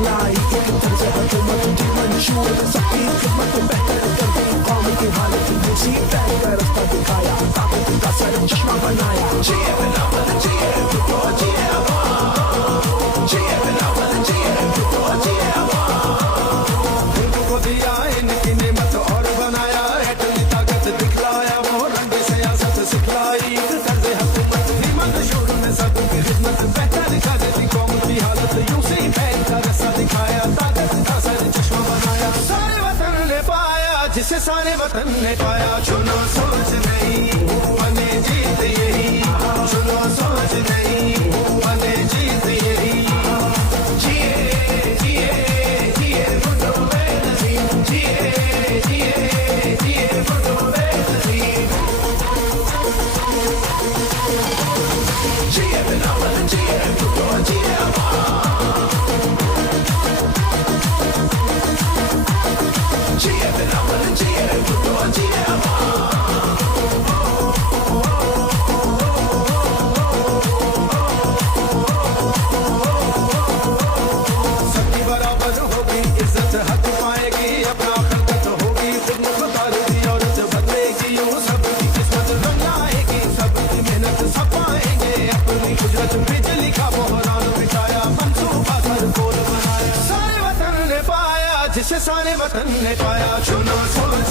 सिखलाई, एक तर्ज हुकूमत की मंशूर, सबकी खिदमत बेहतर कर दी, कौम की हालत मुसीबत का रास्ता दिखाया, ताकत का सर चश्मा बनाया। जिए बिलावल जिए भुट्टो जिए अवाम, जिए बिलावल जिए भुट्टो जिए अवाम। उनको दिया इनकी नेमत और बनाया, एटमी ताकत दिखलाया, वो रंग सियासत सिखलाई, तर्ज हुकूमत की मंशूर ने सबकी खिदमत बेहतर कर दी, कौम की हालत यूं से बैठ का रास्ता दिखाया, ताकत का सर चश्मा बनाया। सारे वतन ने पाया जिसे सारे वतन ने पाया, चुनो सोच नहीं बने जीत यही, चुनो सोच नहीं बने जीत यही। जिए जिए जिए भुट्टो बेनजीर, जिए जिए जिए भुट्टो बेनजीर। जिए बिलावल जिए भुट्टो जिए अवाम, जिए बिलावल जिए भुट्टो जिए अवाम। सबकी बराबर होगी इज्जत हक पाएगी, अपना खलकत होगी खुद मुख्तार की औरत बदलेगी, यूं सबकी किस्मत रंग आएगी, सबकी मेहनत सब पाएंगे, अपनी कुदरत बिजली का बहरान बिठाया, मंसूबा सर गोल बनाया। सारे वतन ने पाया जिसे सारे वतन ने पाया, चुनो सोच